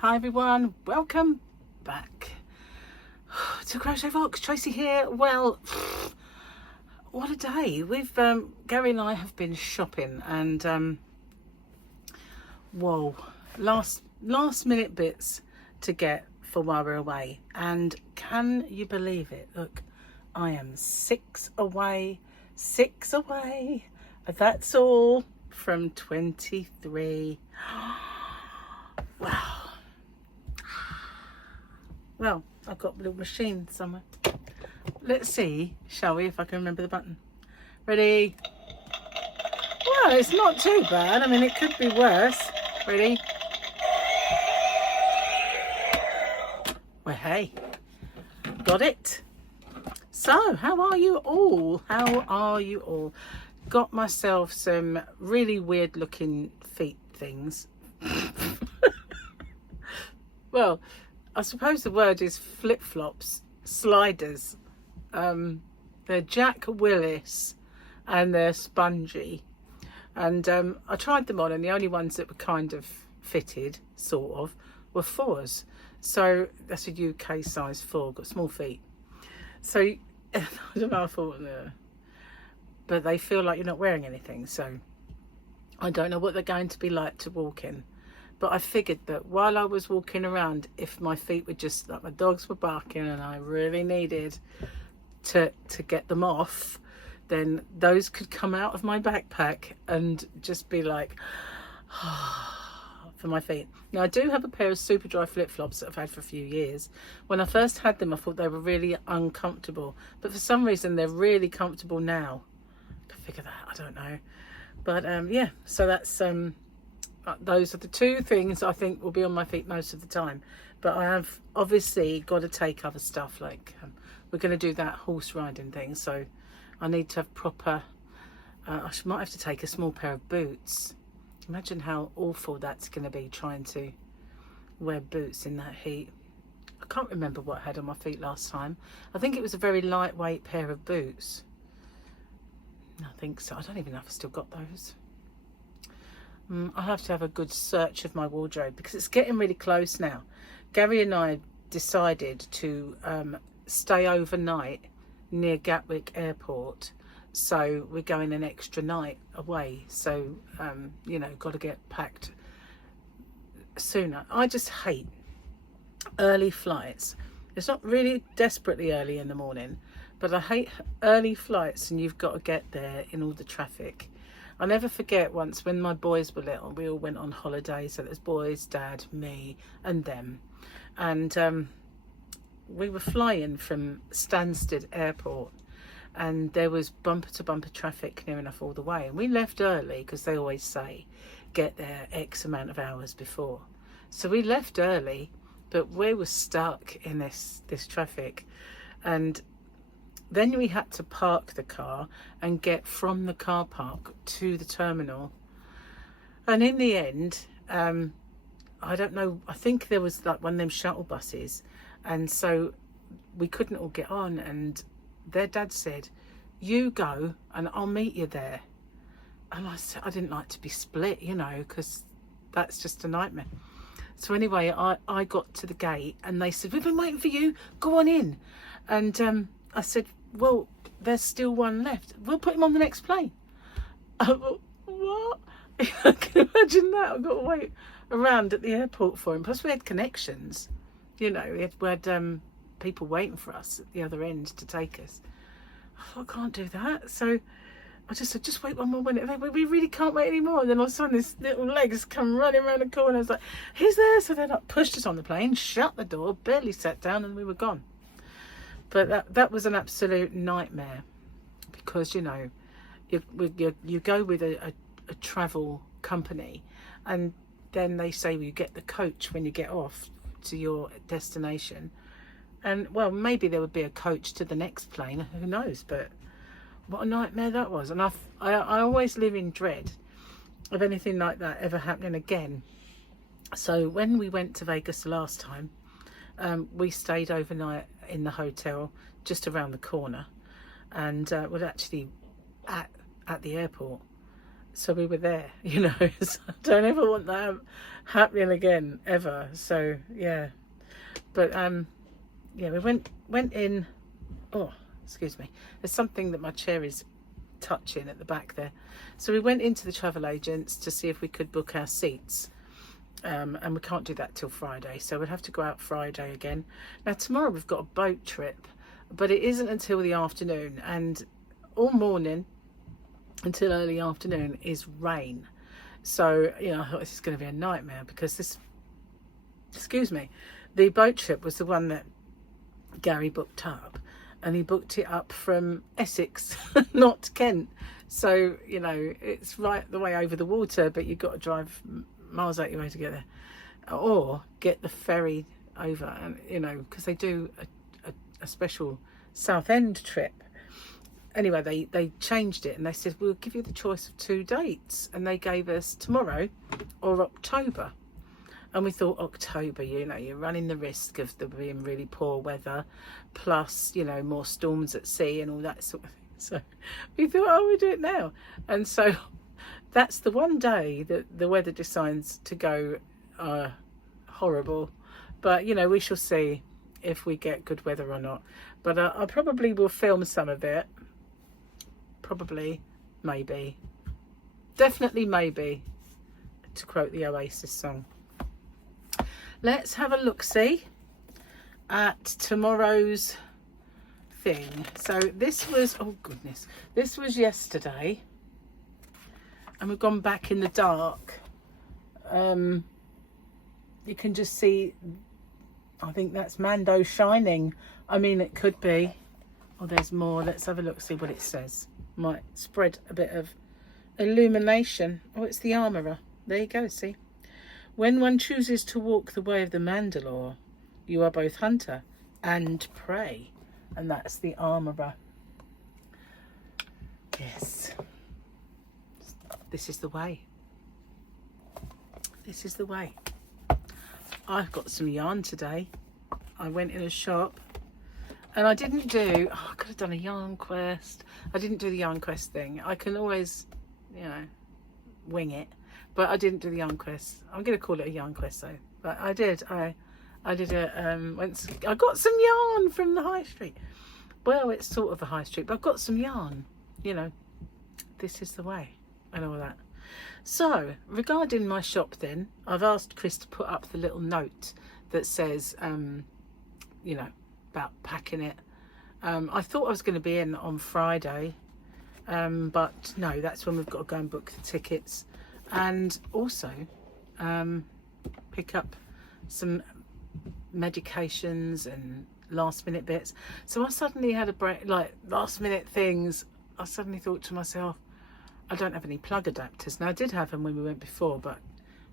Hi everyone, welcome back to Crochet Vox. Tracy here. Well, what a day. We've Gary and I have been shopping, and whoa, last minute bits to get for while we're away. And can you believe it? Look, I am 6 away. That's all from 23. Wow. Well, I've got a little machine somewhere. Let's see, shall we, if I can remember the button. Ready? Well, it's not too bad. I mean, it could be worse. Ready? Well, hey, got it. So, how are you all? Got myself some really weird looking feet things. Well, I suppose the word is flip-flops, sliders. They're Jack Willis and they're spongy. And I tried them on, and the only ones that were kind of fitted, sort of, were 4s. So that's a UK size 4, got small feet. So I don't know, I thought, but they feel like you're not wearing anything. So I don't know what they're going to be like to walk in. But I figured that while I was walking around, if my feet were just like my dogs were barking and I really needed to get them off, then those could come out of my backpack and just be like for my feet. Now I do have a pair of super dry flip-flops that I've had for a few years. When I first had them, I thought they were really uncomfortable, but for some reason they're really comfortable now. I can figure that, I don't know. But yeah, so that's those are the two things I think will be on my feet most of the time. But I have obviously got to take other stuff, like we're going to do that horse riding thing, so I need to have proper might have to take a small pair of boots. Imagine how awful that's going to be, trying to wear boots in that heat. I can't remember what I had on my feet last time. I think it was a very lightweight pair of boots. I think so. I don't even know if I still got those. I'll have to have a good search of my wardrobe because it's getting really close now. Gary and I decided to stay overnight near Gatwick Airport. So we're going an extra night away. So, you know, got to get packed sooner. I just hate early flights. It's not really desperately early in the morning, but I hate early flights and you've got to get there in all the traffic. I'll never forget once when my boys were little, we all went on holiday. So there's boys, dad, me and them. And we were flying from Stansted Airport and there was bumper to bumper traffic near enough all the way. And we left early because they always say get there X amount of hours before. So we left early, but we were stuck in this traffic. And then we had to park the car and get from the car park to the terminal. And in the end, I don't know, I think there was like one of them shuttle buses. And so we couldn't all get on. And their dad said, you go and I'll meet you there. And I said, I didn't like to be split, you know, because that's just a nightmare. So anyway, I got to the gate and they said, we've been waiting for you, go on in. And I said, well, there's still one left. We'll put him on the next plane. What? I can imagine that. I've got to wait around at the airport for him. Plus we had connections. You know, we had people waiting for us at the other end to take us. I thought, I can't do that. So I just said, just wait one more minute. We really can't wait anymore. And then all of a sudden this little legs come running around the corner. I was like, who's there? So they like pushed us on the plane, shut the door, barely sat down, and we were gone. But that was an absolute nightmare because, you know, you go with a travel company and then they say, well, you get the coach when you get off to your destination. And, well, maybe there would be a coach to the next plane. Who knows? But what a nightmare that was. And I always live in dread of anything like that ever happening again. So when we went to Vegas last time, we stayed overnight in the hotel just around the corner, and was actually at the airport. So we were there, you know. So I don't ever want that happening again, ever. So yeah, but yeah, we went in. Oh, excuse me. There's something that my chair is touching at the back there. So we went into the travel agents to see if we could book our seats. And we can't do that till Friday, so we'll have to go out Friday again. Now tomorrow we've got a boat trip, but it isn't until the afternoon, and all morning until early afternoon is rain. So, you know, I thought this is going to be a nightmare, because this, excuse me, the boat trip was the one that Gary booked up, and he booked it up from Essex, not Kent. So, you know, it's right the way over the water, but you've got to drive miles out your way to get there, or get the ferry over, and you know, because they do a special Southend trip. Anyway, they changed it, and they said we'll give you the choice of 2 dates, and they gave us tomorrow or October. And we thought, October, you know, you're running the risk of there being really poor weather, plus, you know, more storms at sea and all that sort of thing. So we thought, oh, we'll do it now. And so that's the one day that the weather decides to go horrible. But, you know, we shall see if we get good weather or not. But I probably will film some of it. Probably, maybe. Definitely maybe, to quote the Oasis song. Let's have a look-see at tomorrow's thing. So this was, oh goodness, this was yesterday. And we've gone back in the dark. You can just see, I think that's Mando shining. I mean, it could be. Oh, there's more. Let's have a look, see what it says. Might spread a bit of illumination. Oh, it's the armourer. There you go, see. When one chooses to walk the way of the Mandalore, you are both hunter and prey. And that's the armourer. Yes. This is the way. This is the way. I've got some yarn today. I went in a shop and I didn't do, oh, I could have done a yarn quest. I didn't do the yarn quest thing. I can always, you know, wing it, but I didn't do the yarn quest. I'm going to call it a yarn quest though. But I did. I did a, I got some yarn from the high street. Well, it's sort of a high street, but I've got some yarn, you know. This is the way. And all that. So regarding my shop then, I've asked Chris to put up the little note that says you know, about packing it. I thought I was going to be in on Friday, but no, that's when we've got to go and book the tickets, and also pick up some medications and last minute bits. So I suddenly had a break, like last minute things. I suddenly thought to myself, I don't have any plug adapters. Now, I did have them when we went before, but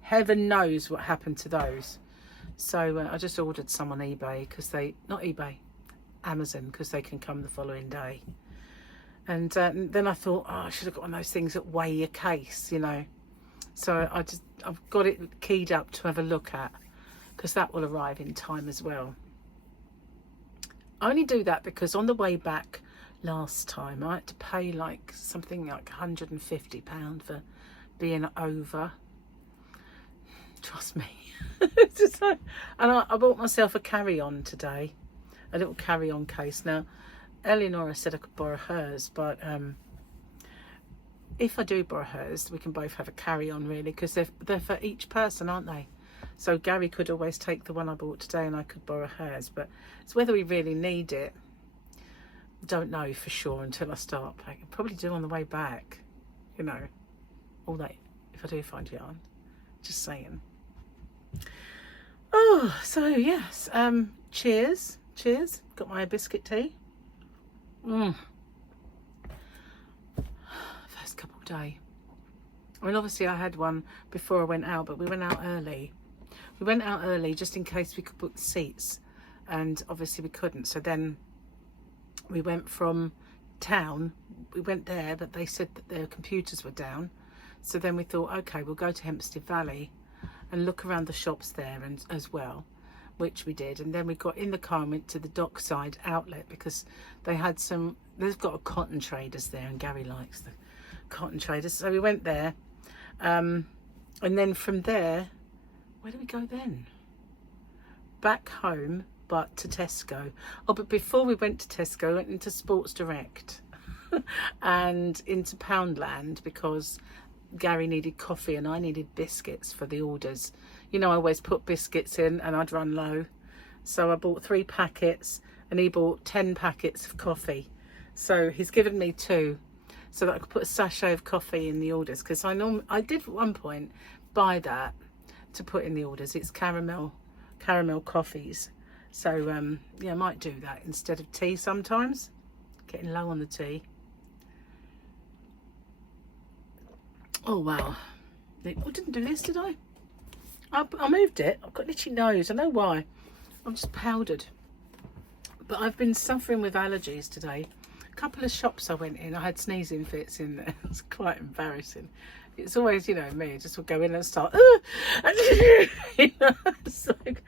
heaven knows what happened to those. So I just ordered some on eBay, because they, not eBay, Amazon, because they can come the following day. And then I thought, oh, I should have got one of those things that weigh your case, you know. So I've got it keyed up to have a look at, because that will arrive in time as well. I only do that because on the way back last time I had to pay like something like £150 for being over. Trust me. And I bought myself a carry-on today, a little carry-on case. Now Eleonora said I could borrow hers, but if I do borrow hers, we can both have a carry-on, really, because they're for each person, aren't they? So Gary could always take the one I bought today and I could borrow hers, but it's whether we really need it. Don't know for sure until I start packing. Probably do on the way back, you know, all that, if I do find yarn. Just saying. Oh, so yes, cheers. Got my biscuit tea. First cup of day. I mean, obviously I had one before I went out, but we went out early. We went out early just in case we could book the seats, and obviously we couldn't. So then we went from town, we went there, but they said that their computers were down. So then we thought, okay, we'll go to Hempstead Valley and look around the shops there and as well, which we did. And then we got in the car and went to the Dockside outlet, because they had some, they've got a cotton traders there, and Gary likes the cotton traders. So we went there, and then from there, where did we go then? Back home, but to Tesco. Oh, but before we went to Tesco, we went into Sports Direct and into Poundland because Gary needed coffee and I needed biscuits for the orders. You know, I always put biscuits in and I'd run low. So I bought 3 packets and he bought 10 packets of coffee. So he's given me 2 so that I could put a sachet of coffee in the orders, because I did at one point buy that to put in the orders. It's caramel coffees. So yeah, I might do that instead of tea sometimes. Getting low on the tea. Oh wow. Oh, didn't do this, did I? I moved it. I've got an itchy nose. I know why. I'm just powdered. But I've been suffering with allergies today. A couple of shops I went in, I had sneezing fits in there. It's quite embarrassing. It's always, you know, me, I just would go in and start, you know, it's like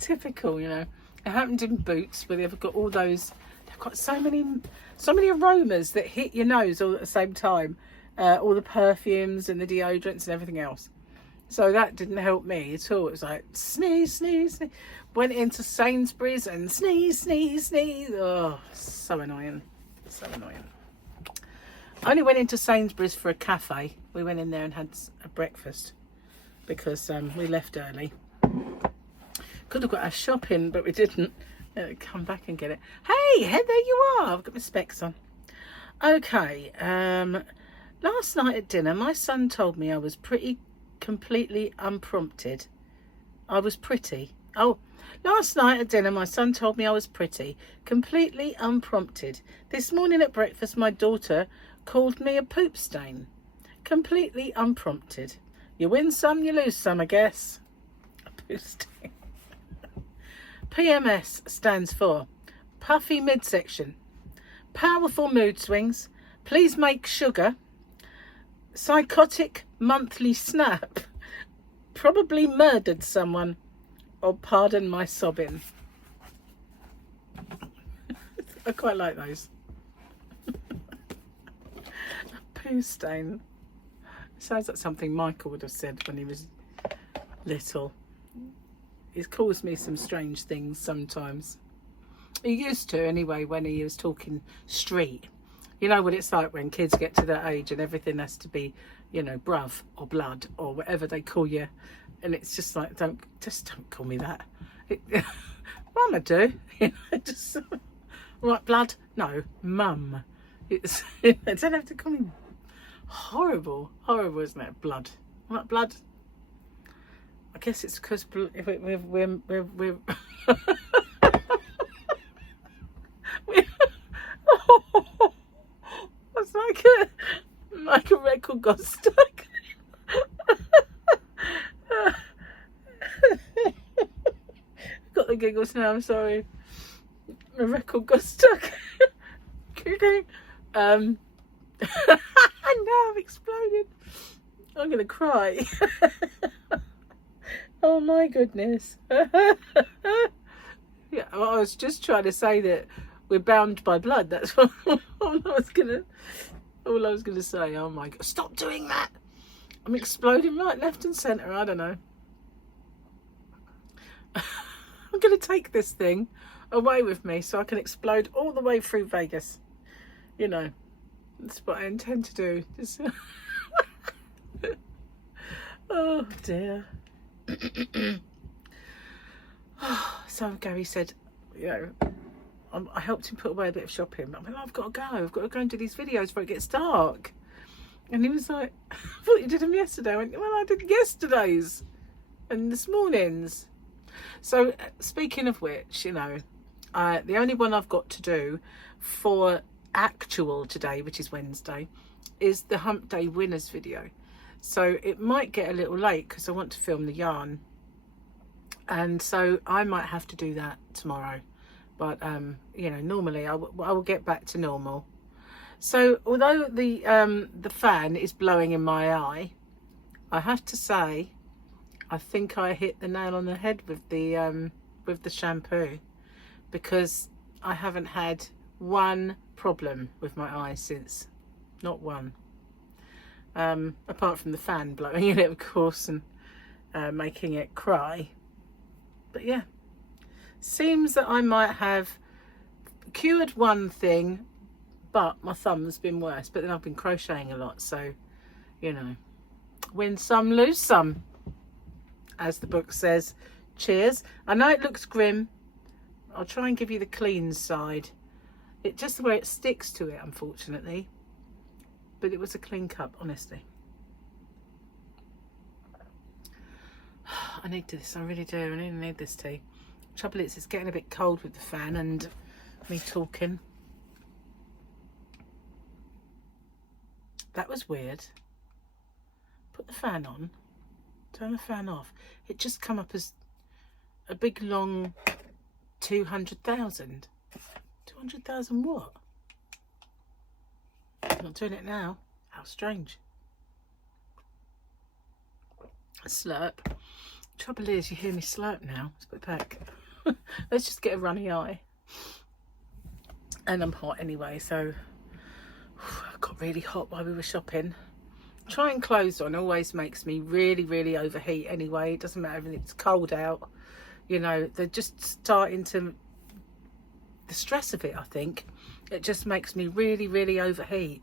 typical, you know. It happened in Boots, where they've got all those, they've got so many aromas that hit your nose all at the same time. All the perfumes and the deodorants and everything else. So that didn't help me at all. It was like sneeze, sneeze, sneeze. Went into Sainsbury's and sneeze, sneeze, sneeze. Oh, so annoying. So annoying. I only went into Sainsbury's for a cafe. We went in there and had a breakfast because we left early. Could have got our shopping, but we didn't. Come back and get it. Hey, there you are. I've got my specs on. Okay. Last night at dinner, my son told me I was completely unprompted. I was pretty. Oh, last night at dinner, my son told me I was pretty, completely unprompted. This morning at breakfast, my daughter called me a poop stain, completely unprompted. You win some, you lose some, I guess. A poop stain. PMS stands for puffy midsection, powerful mood swings, please make sugar, psychotic monthly snap, probably murdered someone, or pardon my sobbing. I quite like those. Poo stain. Sounds like something Michael would have said when he was little. He's caused me some strange things sometimes. He used to anyway when he was talking street. You know what it's like when kids get to that age and everything has to be, you know, bruv or blood or whatever they call you. And it's just like, don't call me that. Mum, I do. You know, just, right, blood? No, mum. It's, they don't have to call me horrible, isn't it? Blood. Right, blood? I guess it's because we're it's like a record got stuck. Got the giggles now, I'm sorry. The record got stuck. Now I've exploded. I'm gonna cry. Oh my goodness. Yeah, well, I was just trying to say that we're bound by blood. That's all I was gonna say. Oh my god, stop doing that. I'm exploding right, left and centre. I don't know. I'm gonna take this thing away with me so I can explode all the way through Vegas. You know, that's what I intend to do. Just oh dear. So Gary said, you know, I helped him put away a bit of shopping. I mean, I've got to go and do these videos before it gets dark. And he was like, I thought you did them yesterday. I went, well, I did yesterday's and this morning's. So speaking of which, you know, the only one I've got to do for actual today, which is Wednesday, is the Hump Day winners video. So it might get a little late because I want to film the yarn, and so I might have to do that tomorrow. But you know, normally I will get back to normal. So although the fan is blowing in my eye, I have to say I think I hit the nail on the head with the shampoo, because I haven't had one problem with my eye since. Not one. apart from the fan blowing in it, of course, and making it cry. But yeah, seems that I might have cured one thing, but my thumb's been worse. But then I've been crocheting a lot, so you know, win some, lose some, as the book says. Cheers. I know it looks grim. I'll try and give you the clean side. It just the way it sticks to it, unfortunately. But it was a clean cup, honestly. I need this, I really do. I really need this tea. Trouble is, it's getting a bit cold with the fan and me talking. That was weird. Put the fan on, turn the fan off. It just come up as a big long 200,000. 200,000 what? I'm not doing it now. How strange. A slurp. Trouble is, you hear me slurp now. Let's put it back. Let's just get a runny eye. And I'm hot anyway, so I got really hot while we were shopping. Trying clothes on always makes me really overheat anyway. It doesn't matter if it's cold out. You know, they're just starting to... The stress of it, I think, it just makes me really overheat.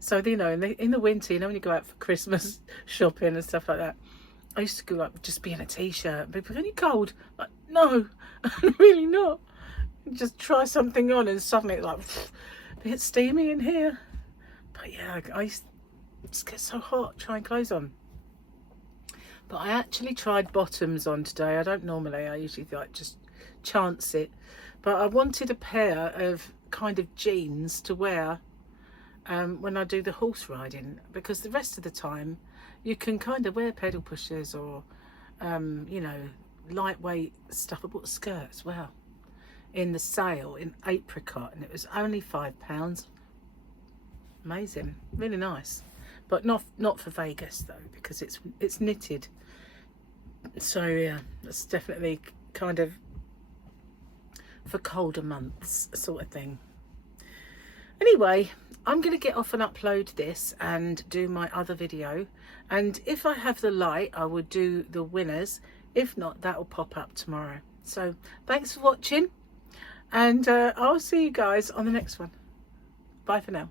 So, you know, in the winter, you know, when you go out for Christmas shopping and stuff like that, I used to go up just be in a t-shirt. People, are you cold? Like, no, I'm really not. Just try something on and suddenly it's like, a bit steamy in here. But yeah, I used to just get so hot trying clothes on. But I actually tried bottoms on today. I don't normally. I usually like just chance it. But I wanted a pair of kind of jeans to wear when I do the horse riding, because the rest of the time you can kind of wear pedal pushers or you know, lightweight stuff. I bought a skirt as well in the sale in apricot, and it was only £5. Amazing, really nice, but not for Vegas though, because it's knitted. So yeah, that's definitely kind of for colder months sort of thing. Anyway, I'm going to get off and upload this and do my other video, and if I have the light I will do the winners. If not, that will pop up tomorrow. So thanks for watching, and I'll see you guys on the next one. Bye for now.